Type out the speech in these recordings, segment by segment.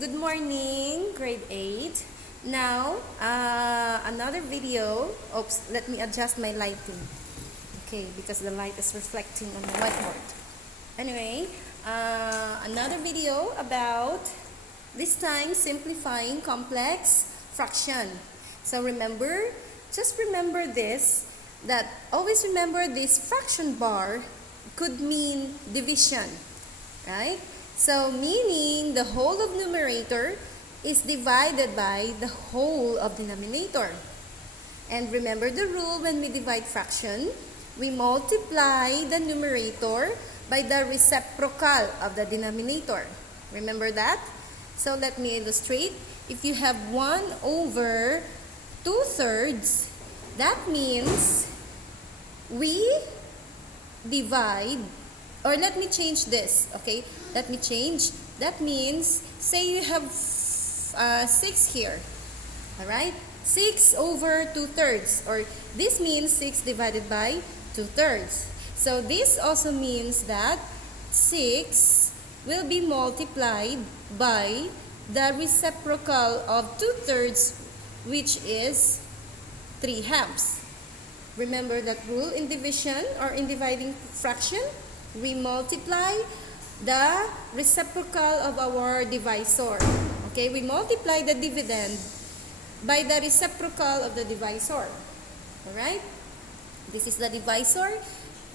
Good morning, grade 8. Now, another video. Oops, let me adjust my lighting. Okay, because the light is reflecting on the whiteboard. Anyway, another video about, this time, simplifying complex fraction. So just remember this, that always remember this fraction bar could mean division, right? So meaning the whole of numerator is divided by the whole of denominator. And remember the rule, when we divide fraction, we multiply the numerator by the reciprocal of the denominator. Remember that? So let me illustrate. If you have 1 over 2/3, that means we divide, or let me change this, okay? Let me change. That means, say you have 6 here, all right? 6 over 2/3, or this means 6 divided by 2/3. So this also means that 6 will be multiplied by the reciprocal of 2/3, which is 3/2. Remember that rule in division or in dividing fraction? We multiply the reciprocal of our divisor. Okay, we multiply the dividend by the reciprocal of the divisor. Alright? This is the divisor.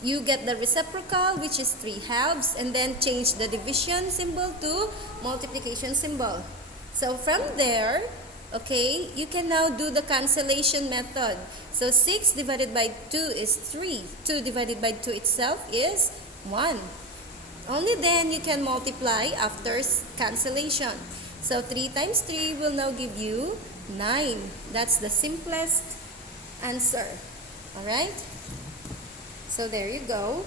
You get the reciprocal, which is 3/2, and then change the division symbol to multiplication symbol. So from there, okay, you can now do the cancellation method. So 6 divided by 2 is 3. 2 divided by 2 itself is 1. Only then you can multiply after cancellation. So 3 times 3 will now give you 9. That's the simplest answer. Alright? So there you go.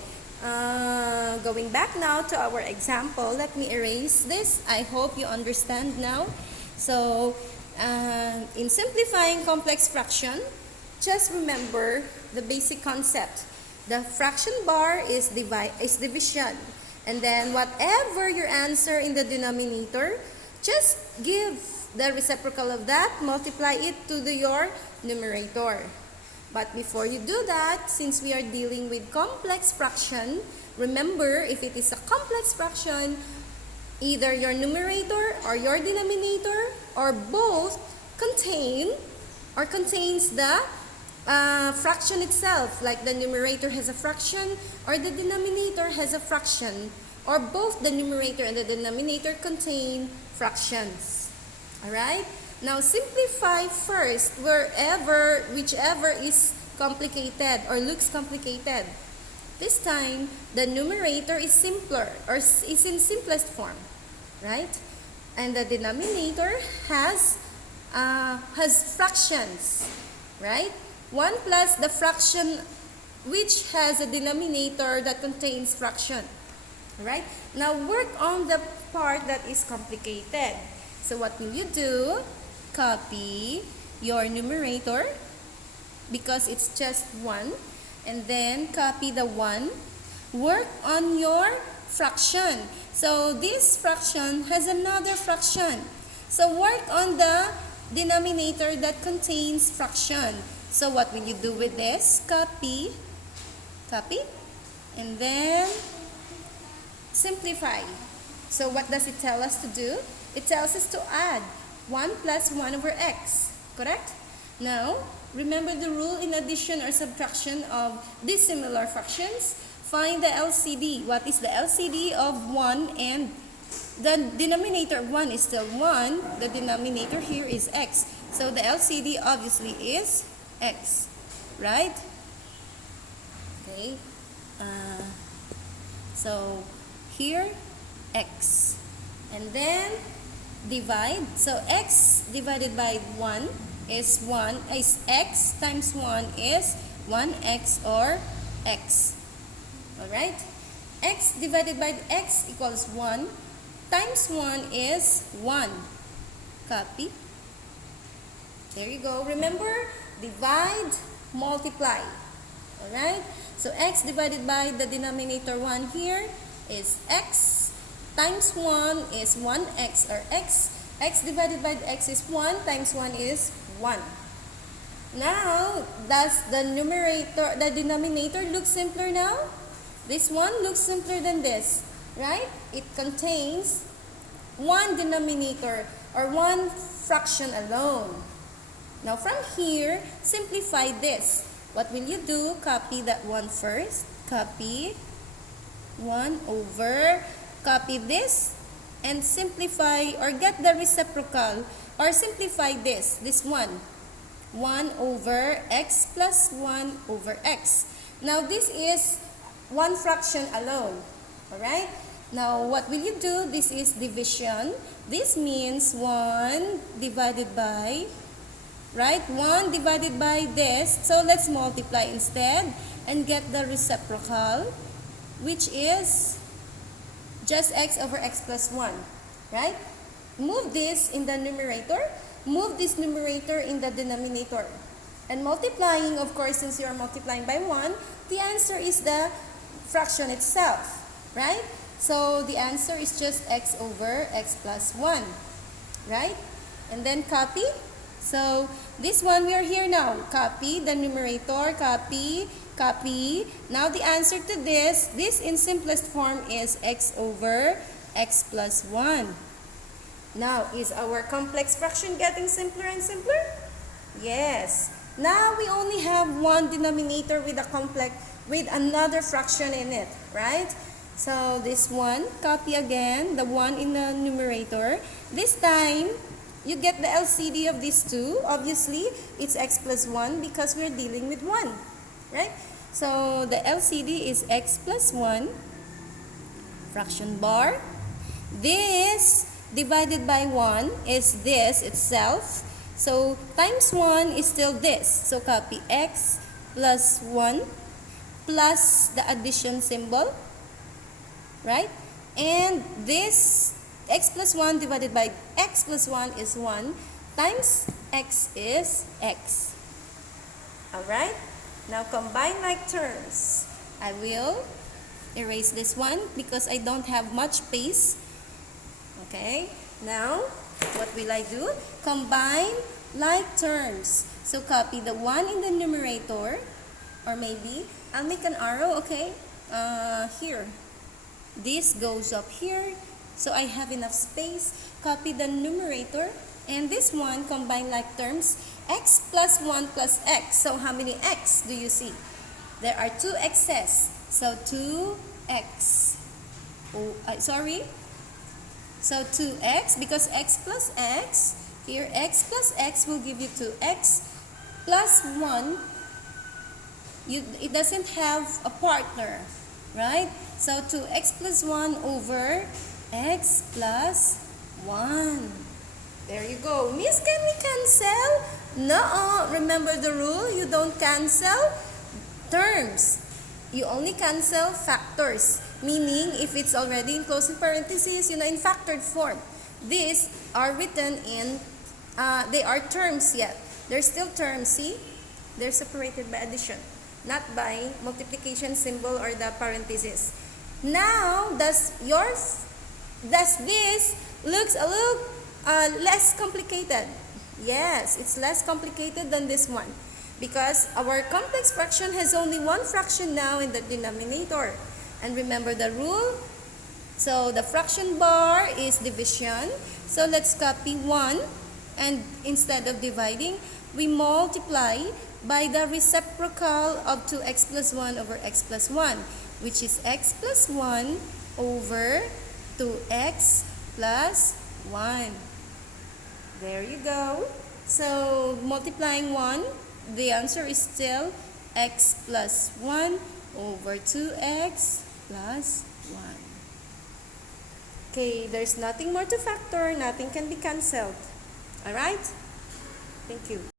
Going back now to our example, let me erase this. I hope you understand now. So, in simplifying complex fraction, just remember the basic concept. The fraction bar is division. And then whatever your answer in the denominator, just give the reciprocal of that, multiply it to your numerator. But before you do that, since we are dealing with complex fraction, remember, if it is a complex fraction, either your numerator or your denominator or both contains the fraction itself, like the numerator has a fraction or the denominator has a fraction, or both the numerator and the denominator contain fractions. Alright? Now simplify first whichever is complicated or looks complicated. This time, the numerator is simpler, or is in simplest form, right? And the denominator has fractions, right? 1 plus the fraction which has a denominator that contains fraction. Right? Now work on the part that is complicated. So what will you do? Copy your numerator because it's just 1, and then copy the 1. Work on your fraction. So this fraction has another fraction. So work on the denominator that contains fraction. So what will you do with this? Copy, and then simplify. So what does it tell us to do? It tells us to add 1 plus 1 over x. Correct? Now, remember the rule in addition or subtraction of dissimilar fractions. Find the LCD. What is the LCD of 1 and the denominator of 1 is still 1. The denominator here is x. So the LCD obviously is x. Right? Okay. So here, x. And then divide. So x divided by 1 is x times 1 is 1x or x. Alright? X divided by x equals 1 times 1 is 1. Copy. There you go. Remember, divide, multiply. Alright? So x divided by the denominator 1 here is x times 1 is 1x or x X divided by x is 1 times 1 is 1. Now, does the denominator look simpler now? This one looks simpler than this, right? It contains one denominator or one fraction alone. Now, from here, simplify this. What will you do? Copy that one first. Copy 1 over, copy this, and simplify or get the reciprocal or simplify this one. 1 over x plus 1 over x. Now, this is one fraction alone. Alright? Now, what will you do? This is division. This means 1 divided by, right? 1 divided by this. So, let's multiply instead and get the reciprocal, which is just x over x plus 1. Right? Move this in the numerator. Move this numerator in the denominator. And multiplying, of course, since you are multiplying by 1, the answer is the fraction itself. Right? So, the answer is just x over x plus 1. Right? And then copy. So, this one we are here now. Copy the numerator. Copy. Copy. Now, the answer to this in simplest form is x over x plus 1. Now, is our complex fraction getting simpler and simpler? Yes. Now, we only have one denominator with another fraction in it, right? So, this one, copy again, the one in the numerator. This time, you get the LCD of these two. Obviously, it's x plus 1 because we're dealing with 1, right? So, the LCD is x plus 1, fraction bar. This divided by 1 is this itself. So, times 1 is still this. So, copy x plus 1 plus the addition symbol. Right? And this x plus 1 divided by x plus 1 is 1 times x is x. Alright? Now, combine like terms. I will erase this one because I don't have much space. Okay, now, what will I do? Combine like terms. So, copy the 1 in the numerator, or maybe, I'll make an arrow, okay? Here. This goes up here, so I have enough space. Copy the numerator, and this one, combine like terms, x plus 1 plus x. So, how many x do you see? There are 2 x's. So, 2x. Oh, sorry. So, 2x, because x plus x, here x plus x will give you 2x plus 1. It doesn't have a partner, right? So, 2x plus 1 over x plus 1. There you go. Miss, can we cancel? No. Remember the rule? You don't cancel terms. You only cancel factors. Meaning, if it's already in closing parentheses, in factored form. These are written in, they are terms yet. They're still terms, see? They're separated by addition, not by multiplication symbol or the parentheses. Now, does this looks a little less complicated? Yes, it's less complicated than this one. Because our complex fraction has only one fraction now in the denominator. And remember the rule? So, the fraction bar is division. So, let's copy 1. And instead of dividing, we multiply by the reciprocal of 2x plus 1 over x plus 1, which is x plus 1 over 2x plus 1. There you go. So, multiplying 1, the answer is still x plus 1 over 2x plus 1. Okay, there's nothing more to factor. Nothing can be cancelled. Alright? Thank you.